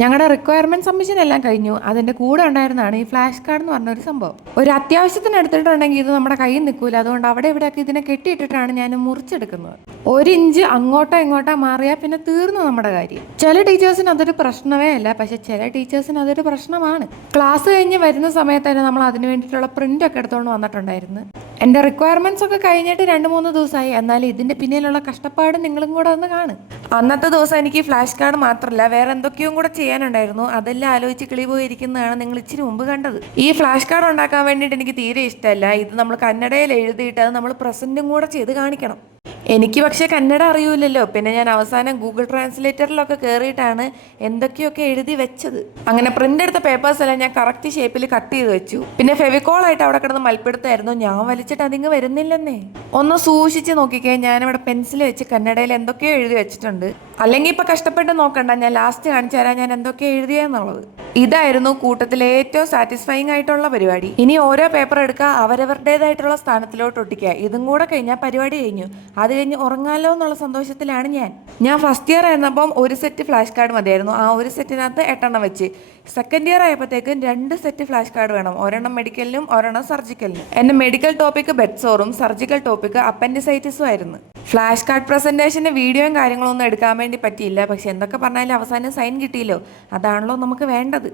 ഞങ്ങളുടെ requirement submission എല്ലാം കഴിഞ്ഞു. അതിൻ്റെ കൂടെ ഉണ്ടായിരുന്നതാണ് ഈ ഫ്ലാഷ് കാർഡ് എന്ന് പറഞ്ഞൊരു സംഭവം. ഒരു അത്യാവശ്യത്തിന് എടുത്തിട്ടുണ്ടെങ്കിൽ ഇത് നമ്മുടെ കയ്യിൽ നിൽക്കില്ല. അതുകൊണ്ട് അവിടെ ഇവിടെയൊക്കെ ഇതിനെ കെട്ടിയിട്ടിട്ടാണ് ഞാൻ മുറിച്ചെടുക്കുന്നത്. 1 ഇഞ്ച് അങ്ങോട്ടോ ഇങ്ങോട്ടോ മാറിയാൽ പിന്നെ തീർന്നു നമ്മുടെ കാര്യം. ചില ടീച്ചേഴ്സിന് അതൊരു പ്രശ്നമേ അല്ല, പക്ഷെ ചില ടീച്ചേഴ്സിന് അതൊരു പ്രശ്നമാണ്. ക്ലാസ് കഴിഞ്ഞ് വരുന്ന സമയത്ത് തന്നെ നമ്മൾ അതിന് വേണ്ടിയിട്ടുള്ള പ്രിൻ്റ് ഒക്കെ എടുത്തുകൊണ്ട് വന്നിട്ടുണ്ടായിരുന്നു. എൻ്റെ റിക്വയർമെൻറ്റ്സ് ഒക്കെ കഴിഞ്ഞിട്ട് 2-3 ദിവസമായി. എന്നാലും ഇതിൻ്റെ പിന്നിലുള്ള കഷ്ടപ്പാട് നിങ്ങളും കൂടെ ഒന്ന് കാണും. അന്നത്തെ ദിവസം എനിക്ക് ഫ്ലാഷ് കാർഡ് മാത്രമല്ല വേറെ എന്തൊക്കെയും കൂടെ ചെയ്യാനുണ്ടായിരുന്നു. അതെല്ലാം ആലോചിച്ച് കിളി പോയിരിക്കുന്നതാണ് നിങ്ങൾ ഇച്ചിരി മുമ്പ് കണ്ടത്. ഈ ഫ്ലാഷ് കാർഡ് ഉണ്ടാക്കാൻ വേണ്ടിയിട്ട് എനിക്ക് തീരെ ഇഷ്ടമല്ല. ഇത് നമ്മൾ കന്നഡയിൽ എഴുതിയിട്ട് അത് നമ്മൾ പ്രസൻറ്റും കൂടെ ചെയ്ത് കാണിക്കണം. എനിക്ക് പക്ഷേ കന്നഡ അറിയൂലല്ലോ. പിന്നെ ഞാൻ അവസാനം ഗൂഗിൾ ട്രാൻസ്ലേറ്ററിലൊക്കെ കയറിയിട്ടാണ് എന്തൊക്കെയൊക്കെ എഴുതി വെച്ചത്. അങ്ങനെ പ്രിൻ്റ് എടുത്ത പേപ്പേഴ്സ് എല്ലാം ഞാൻ കറക്റ്റ് ഷേപ്പിൽ കട്ട് ചെയ്ത് വെച്ചു. പിന്നെ ഫെവിക്കോളായിട്ട് അവിടെ കിടന്ന് മൽപ്പെടുത്തായിരുന്നു. ഞാൻ വലിച്ചിട്ട് അതിങ്ങ് വരുന്നില്ലെന്നേ. ഒന്ന് സൂക്ഷിച്ച് നോക്കിക്കേ, ഞാനിവിടെ പെൻസിൽ വെച്ച് കന്നഡയിൽ എന്തൊക്കെയോ എഴുതി വെച്ചിട്ടുണ്ട്. അല്ലെങ്കിൽ ഇപ്പം കഷ്ടപ്പെട്ട് നോക്കണ്ട, ഞാൻ ലാസ്റ്റ് കാണിച്ചു തരാം ഞാൻ എന്തൊക്കെയോ എഴുതിയെന്നുള്ളത്. ഇതായിരുന്നു കൂട്ടത്തിലെ ഏറ്റവും സാറ്റിസ്ഫൈങ് ആയിട്ടുള്ള പരിപാടി. ഇനി ഓരോ പേപ്പർ എടുക്കുക, അവരവരുടേതായിട്ടുള്ള സ്ഥാനത്തിലോട്ട് ഒട്ടിക്കുക. ഇതും കൂടെ കഴിഞ്ഞാൽ പരിപാടി കഴിഞ്ഞു. അത് കഴിഞ്ഞ് ഉറങ്ങാലോ എന്നുള്ള സന്തോഷത്തിലാണ് ഞാൻ ഫസ്റ്റ് ഇയർ ആയിരുന്നപ്പം 1 സെറ്റ് ഫ്ലാഷ് കാർഡ് മതിയായിരുന്നു. ആ 1 സെറ്റിനകത്ത് 8 എണ്ണം വെച്ച്. സെക്കൻഡ് ഇയർ ആയപ്പോഴത്തേക്കും 2 സെറ്റ് ഫ്ലാഷ് കാർഡ് വേണം. ഒരെണ്ണം മെഡിക്കലിനും ഒരെണ്ണം സർജിക്കലിനും. എൻ്റെ മെഡിക്കൽ ടോപ്പിക്ക് ബെഡ് സോറും സർജിക്കൽ ടോപ്പിക്ക് അപ്പൻഡിസൈറ്റിസും ആയിരുന്നു. ഫ്ലാഷ് കാർഡ് പ്രസൻറ്റേഷൻ്റെ വീഡിയോയും കാര്യങ്ങളൊന്നും എടുക്കാൻ വേണ്ടി പറ്റിയില്ല. പക്ഷെ എന്തൊക്കെ പറഞ്ഞാലും അവസാനം സൈൻ കിട്ടിയല്ലോ, അതാണല്ലോ നമുക്ക് വേണ്ടത്.